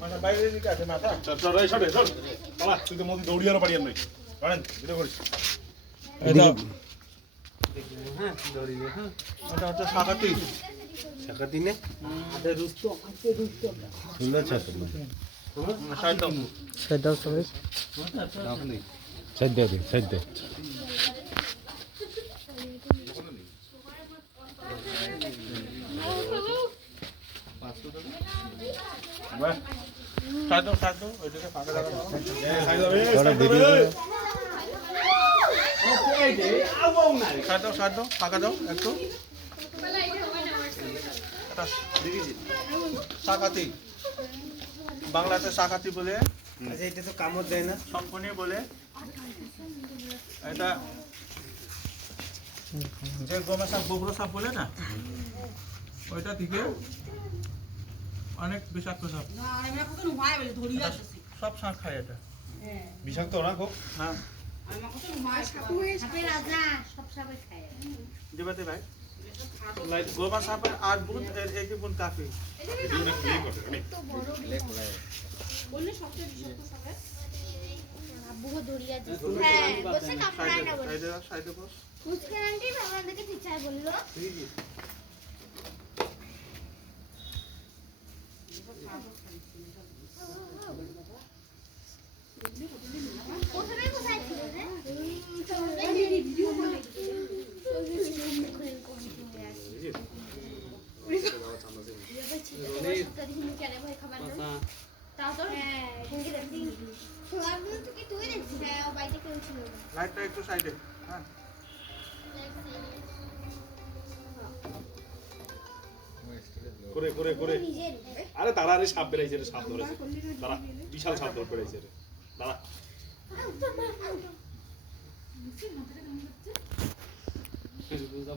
মাথা বাইরে দিকে আছে মাথা চল চল এই সরে চল পালা তুই তো মধ্যে দৌড়ি আর পারি আর নাই পারেন ভিডিও করিস এই দাও হ্যাঁ দৌড়ি হ্যাঁ ওটা হচ্ছে শাকাতি নে আদে রুস্তো সুন্দর ছাত্র সাইড দাও সবাই সাইড দে সাইড দে সাইড ওইটাকে ফাঁকা লাগা দাও সাইড ভিডিও সাইড দাও ফাঁকা দাও একটু এটা দেখেছি শাকাতি বাংলাতে শাকাতি বলে আচ্ছা এটা তো কামড় দেয় না সম্পূর্ণ বলে এটা যে গোমা সাপ বগুড়া সাপ বলে না ওইটা থেকে অনেক বিষাক্ত সাপ সব সাপ খায় এটা বিষাক্ত না খুব হ্যাঁ দিবাতে ভাই লাইট গোমা সাপের 8 গুণ এক গুণ কাফি বললে সবচেয়ে বিষাক্ত সাপের আব্বুকে ধরিয়া দিছে হ্যাঁ বসে কাপড় না বলে সাইডে বস মুসকে আন্টি আমাদেরকে টিচার বললো কোথায় কোথায় ছিল রে এই ভিডিও বলে লাইটটা একটু সাইডে হ্যাঁ করে করে করে আরে তাড়াতাড়ি সাপ বেরাইছে রে সাপ ধরেছে তারা বিশাল সাপ ধরে বেরাইছে রে দাঁড়া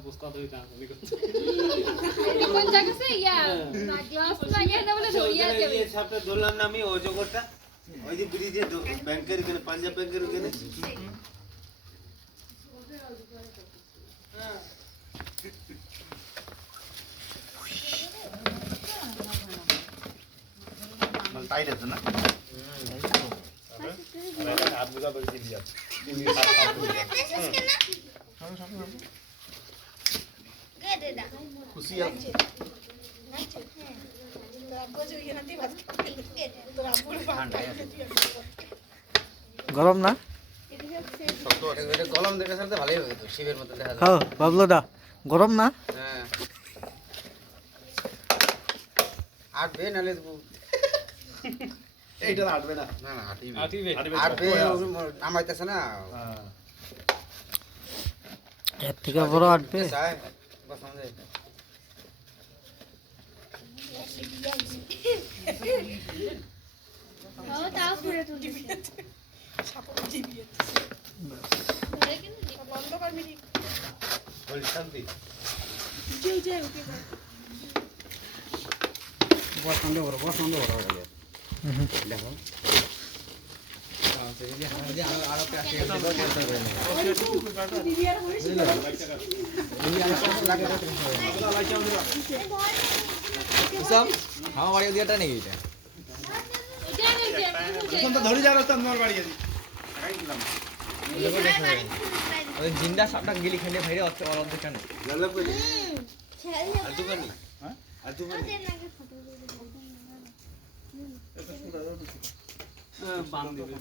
বস্তা ধরে টাকা কোন জায়গাতে ইয়া গ্লাস লাগিয়ে না বলে ধরিয়া দেবে এই সাপটা ধরলাম না আমি ওই জগরটা ওই যে ব্রিজে ব্যাংকের এখানে পাঞ্জাব ব্যাংকের ওখানে মানে টাইট আছে না হাত বুঝা করে দিয়ে যাচ্ছে খুশি আছে গরম না কলম দেখে সাথে ভালোই হবে তো শিবের মতো দেখা যায় হ্যাঁ বাবলু দা গরম না হ্যাঁ আটবে নালে এইটা আটবে না না না আটবে আটবে নামাইতেছে না এর থেকে বড় আটবে দেখো আমার দিয়াটা নেই ধরে যাওয়ার রাস্তা আমার বাড়ি আছে ওই জিন্দা সাপটা গিলি খেলে ভাইরে হচ্ছে ওর অর্ধেক কেন আর দোকানি হ্যাঁ আর দোকানি বাম দিবে